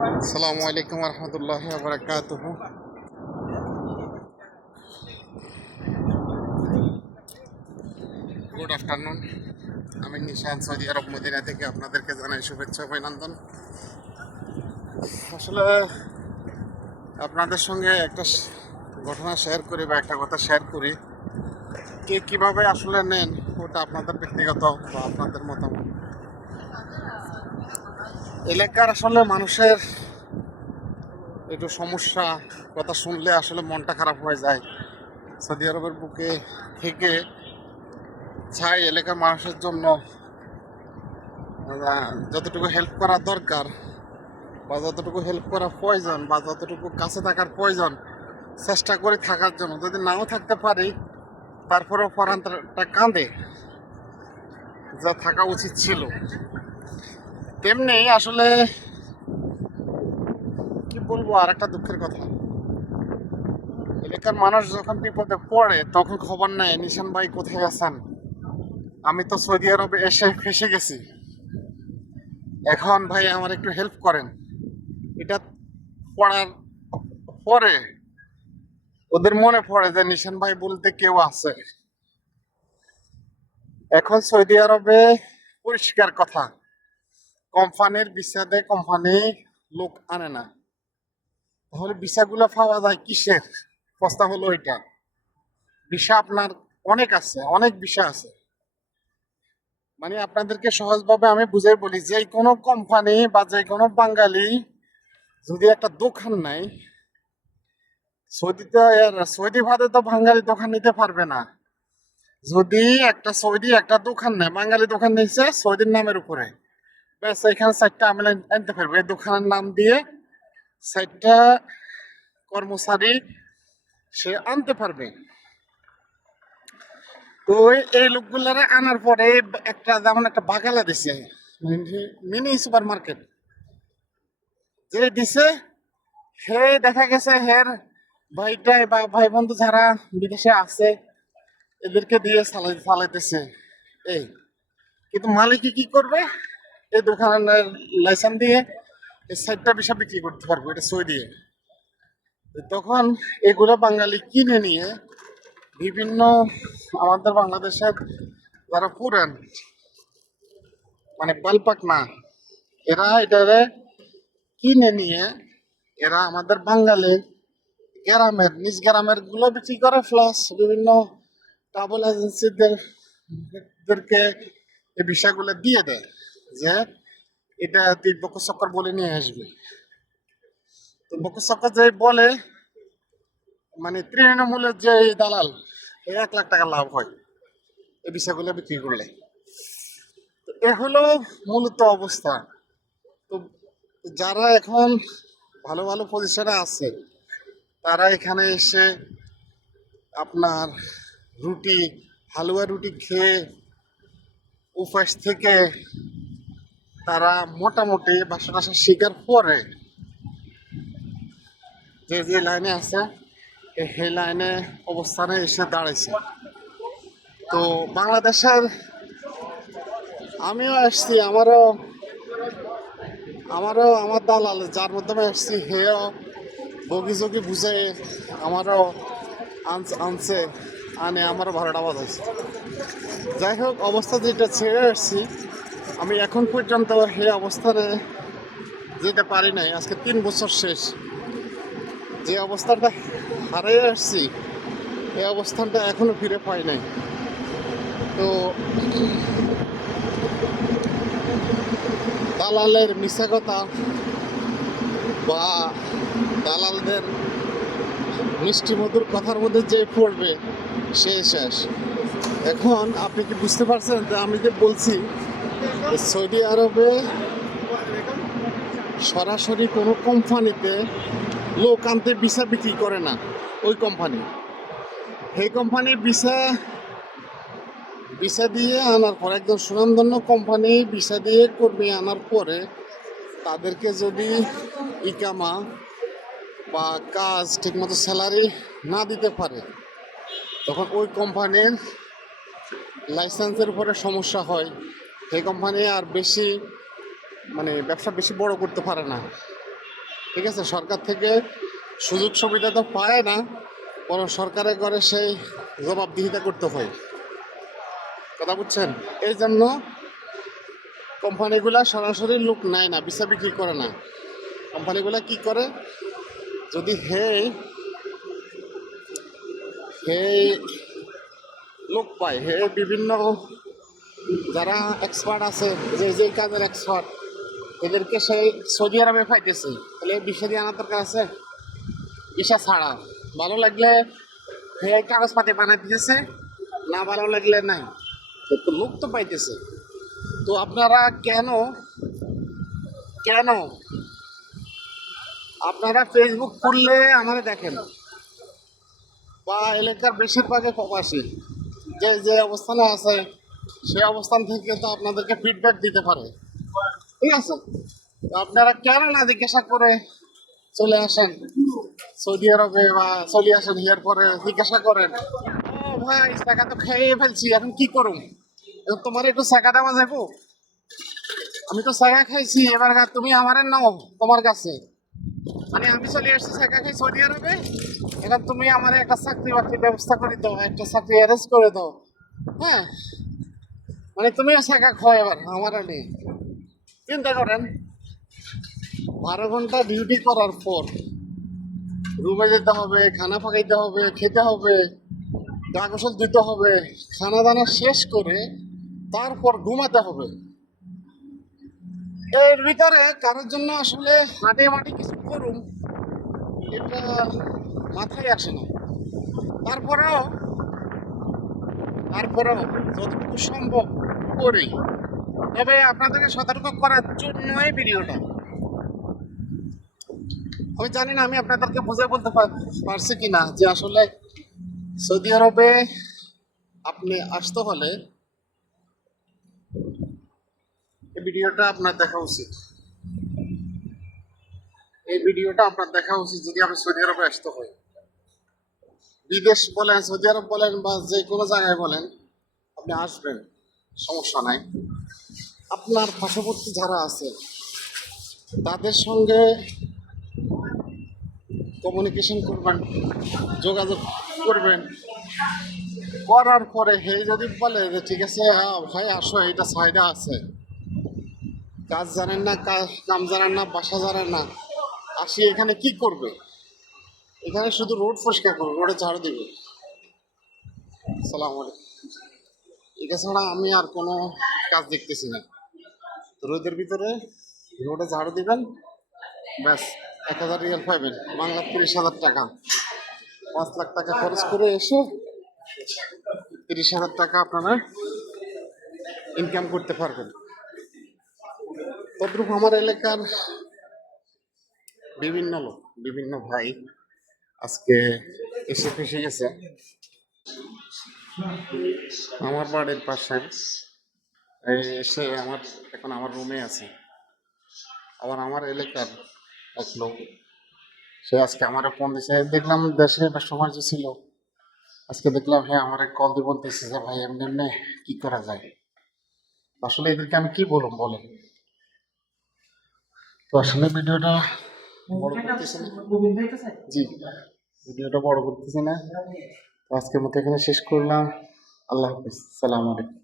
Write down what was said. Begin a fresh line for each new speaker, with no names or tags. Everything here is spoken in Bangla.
আসসালামু আলাইকুম রহমতুল্লাহ বরকাত গুড আফটারনুন আমি নিশান সৌদি আরব মদিনা থেকে আপনাদেরকে জানাই শুভেচ্ছা অভিনন্দন। আসলে আপনাদের সঙ্গে একটা ঘটনা শেয়ার করি বা একটা কথা শেয়ার করি। কে কীভাবে আসলে নেন, ওটা আপনাদের ব্যক্তিগত বা আপনাদের মতামত। এলাকার আসলে মানুষের একটু সমস্যা, কথা শুনলে আসলে মনটা খারাপ হয়ে যায়। সৌদি আরবের বুকে থেকে চাই এলাকার মানুষের জন্য যতটুকু হেল্প করা দরকার বা যতটুকু হেল্প করা প্রয়োজন বা যতটুকু কাছে থাকার প্রয়োজন, চেষ্টা করে থাকার জন্য। যদি নাও থাকতে পারি, তারপরেও পরান্তরটা কাঁদে, যা থাকা উচিত ছিল। তেমনি আসলে, কি বলব আর একটা দুঃখের কথা। এলাকার মানুষ যখন বিপদে পড়ে, তখন খবর নেয়, নিশান ভাই কোথায় আছেন? আমি তো সৌদি আরবে এসে ফেসে গেছি। এখন ভাই আমার একটু হেল্প করেন। এটা পড়ার পরে ওদের মনে পড়ে যে, নিশান ভাই বলতে কেউ আছে? এখন সৌদি আরবে পরিষ্কার কথা। কোম্পানির দেয় কোম্পানি লোক আনে না। তাহলে ভিসাগুলো পাওয়া যায় কিসের? প্রস্তাব হলো এটা ভিসা আপনার অনেক আছে, অনেক ভিসা আছে। মানে আপনাদেরকে সহজভাবে আমি বুঝাই বলি, যে কোনো কোম্পানি বা যে কোনো বাঙালি যদি একটা দোকান নেয়, সৌদিতে, সৌদি ভাতে তো বাঙালি দোকান নিতে পারবে না। যদি একটা সৌদি একটা দোকান নেয়, বাঙালি দোকান নিচ্ছে সৌদির নামের উপরে। ব্যাস, এখানে চারটা আমি আনতে পারব। এই দোকানের নাম দিয়ে চারটা কর্মচারী সে আনতে পারবে। তো এই- লোকগুলারে আনার পরে একটা যেমন একটা বাগালা দিছে, মিনি সুপার মার্কেট যে দিছে, সে দেখা গেছে হের ভাইটাই বা ভাই বন্ধু যারা বিদেশে আছে, এদেরকে দিয়ে চালাই চালাইতেছে। এই, কিন্তু মালিকই কি করবে? এই দোকানের লাইসেন্স দিয়ে এই সাইডটা বিষয় বিক্রি করতে পারব, এটা সই দিয়ে। তখন এগুলো বাঙালি কিনে নিয়ে বিভিন্ন আমাদের বাংলাদেশের যারা পুরান মানে বালপাক না এরা এটারে কিনে নিয়ে এরা আমাদের বাঙালির গ্রামের, নিজ গ্রামেরগুলো বিক্রি করে প্লাস বিভিন্ন ট্রাভেল এজেন্সিদেরকে এই বিষয়গুলো দিয়ে দেয়। যে এটা তুই চক্কর বলে নিয়ে আসবি। তো চক্কর যে বলে মানে তৃণমূলের যে দালাল এক লাখ টাকা লাভ হয়। এই বিষয়গুলো বিক্রি করলে? তো এ হলো মূলত অবস্থা। তো যারা এখন ভালো ভালো পজিশনে আছে, তারা এখানে এসে আপনার রুটি, হালুয়া রুটি খেয়ে, উপাস থেকে তারা মোটামুটি বাসা টাসা শিকার পরে। যে যে লাইনে আছে সেই লাইনে অবস্থানে এসে দাঁড়াইছে। তো বাংলাদেশের আমিও আসছি, আমারও আমারও আমার দালাল, যার মাধ্যমে আসছি, হেও বগি জগি বুঝে আমারও আনছে আনে আমারও ভাড়াটা বাজাইছে যাই হোক, অবস্থা যেটা ছেড়ে আসছি আমি এখন পর্যন্ত সেই অবস্থানে যেতে পারি নাই। আজকে তিন বছর শেষ। যে অবস্থানটা হারিয়ে আসছি, এই অবস্থানটা এখনও ফিরে পাই নাই। তো দালালের মিশা কথা বা দালালদের মিষ্টি মধুর কথার মধ্যে যে পড়বে, সে শেষ। এখন আপনি কি বুঝতে পারছেন যে আমি যে বলছি সৌদি আরবে সরাসরি কোনো কোম্পানিতে লোক আনতে ভিসা বিক্রি করে না, ওই কোম্পানি। সেই কোম্পানি ভিসা ভিসা দিয়ে আনার পর একজন সুনামধন্য কোম্পানি ভিসা দিয়ে কর্মী আনার পরে তাদেরকে যদি ইকামা বা কাজ ঠিকমতো স্যালারি না দিতে পারে, তখন ওই কোম্পানির লাইসেন্সের উপরে সমস্যা হয়। সেই কোম্পানি আর বেশি মানে ব্যবসা বেশি বড় করতে পারে না। ঠিক আছে? সরকার থেকে সুযোগ সুবিধা তো পায় না, বরং সরকারের ঘরে সেই জবাবদিহিতা করতে হয়। কথা বুঝছেন? এই জন্য কোম্পানিগুলা সরাসরি লোক নেয় না বিচা বিক্রি করে না। কোম্পানিগুলা কি করে? যদি হে হে লোক পায় হে বিভিন্ন যারা এক্সপার্ট আছে, যে যে কাজের এক্সপার্ট এদেরকে সেই সৌদি আরবে পাইতেছে তাহলে বিষয় দিয়ে আনার দরকার আছে? বিষা ছাড়া। ভালো লাগলে হে কাগজপাতি বানাই দিতেছে, না ভালো লাগলে নাই। তো লোক তো পাইতেছে। তো আপনারা কেন কেন আপনারা ফেসবুক খুললে আমারে দেখেন? বা এলাকার বেশিরভাগই প্রবাসী। যে যে অবস্থানে আছে সেই অবস্থান থেকে তো আপনাদেরকে ফিডব্যাক দিতে পারে। ঠিক আছে? আপনারা কেন না জিজ্ঞাসা করে চলে আসেন? সৌদি আরবে বা চলে আসেন ইয়ার পরে জিজ্ঞাসা করেন। ও ভাই, টাকা তো খেয়ে ফেলছি, এখন কি করুম? এখন তোমার একটু টাকা দেওয়া যাব আমি তো টাকা খাইছি, এবার তুমি আমার নাও তোমার কাছে। মানে আমি চলে আসছি টাকা খাই সৌদি আরবে এখন তুমি আমার একটা চাকরি বাকরি ব্যবস্থা করে দাও, একটা চাকরি অ্যারেঞ্জ করে দাও। হ্যাঁ? মানে তুমিও টাকা খাও এবার আমার আগে চিন্তা করেন, বারো ঘণ্টা ডিউটি করার পর রুমে যেতে হবে, খানা পাকাইতে হবে, খেতে হবে গোসল দিতে হবে খানা দানা শেষ করে তারপর ঘুমাতে হবে। এর ভিতরে কারোর জন্য আসলে হাঁটে মাটি কিছু করুন এটা মাথায় আসে না। তারপরেও তারপরেও যতটুকু সম্ভব করি তবে আপনাদেরকে সতর্ক করার জন্যই ভিডিওটা। আমি জানি না, আমি আপনাদেরকে বুঝে বলতে পারছি কি না যে আসলে সৌদি আরবে আপনি আসতে হলে এই ভিডিওটা আপনার দেখা উচিত। এই ভিডিওটা আপনার দেখা উচিত যদি আপনি সৌদি আরবে আসতে হয়। বিদেশ বলেন, সৌদি আরব বলেন বা যে কোনো জায়গায় বলেন, আপনি আসবেন। সমস্যা নাই। আপনার পার্শ্ববর্তী যারা আছে তাদের সঙ্গে কমিউনিকেশন করবেন যোগাযোগ করবেন। করার পরে হে যদি বলে যে ঠিক আছে হ্যাঁ, ভাই আসো এটা সাইডে আছে। কাজ জানেন না কাজ- কাম জানেন না বাসা জানেন না। আসি এখানে কি করবে? এখানে শুধু রোড পরিষ্কার করবে রোডে ঝাড়ু দিবে। সালাম আলাইকুম। এটা ছাড়া আমি আর কোনো কাজ দেখতেছি না। রোদের ভিতরে রোডে ঝাড়ু দিবেন, ব্যাস, এক হাজার রিয়াল পাইবেন। বাংলা তিরিশ হাজার টাকা। পাঁচ লাখ টাকা খরচ করে এসে তিরিশ হাজার টাকা আপনারা ইনকাম করতে পারবেন। তদ্রুপ আমার এলাকার বিভিন্ন লোক, বিভিন্ন ভাই আজকে এসে ফেসে গেছে। আমার বাড়ির পাশে এই এসে আমার এখন আমার রুমে আছে। আবার আমার এলাকার এক লোক সে আজকে আমার ফোন দিছে দেখলাম দেশে একটা সময় যে ছিল আজকে দেখলাম হ্যাঁ আমার এক কল দিয়ে বলতেছে যে ভাই এমনি এমনি কি করা যায়? আসলে এদেরকে আমি কি বলব বলেন? তো আসলে ভিডিওটা বড় করতেছি না। জি ভিডিওটা বড় করতেছি না। আজকের মতো এখানে শেষ করলাম। আল্লাহ হাফিজ। সালাম আলাইকুম।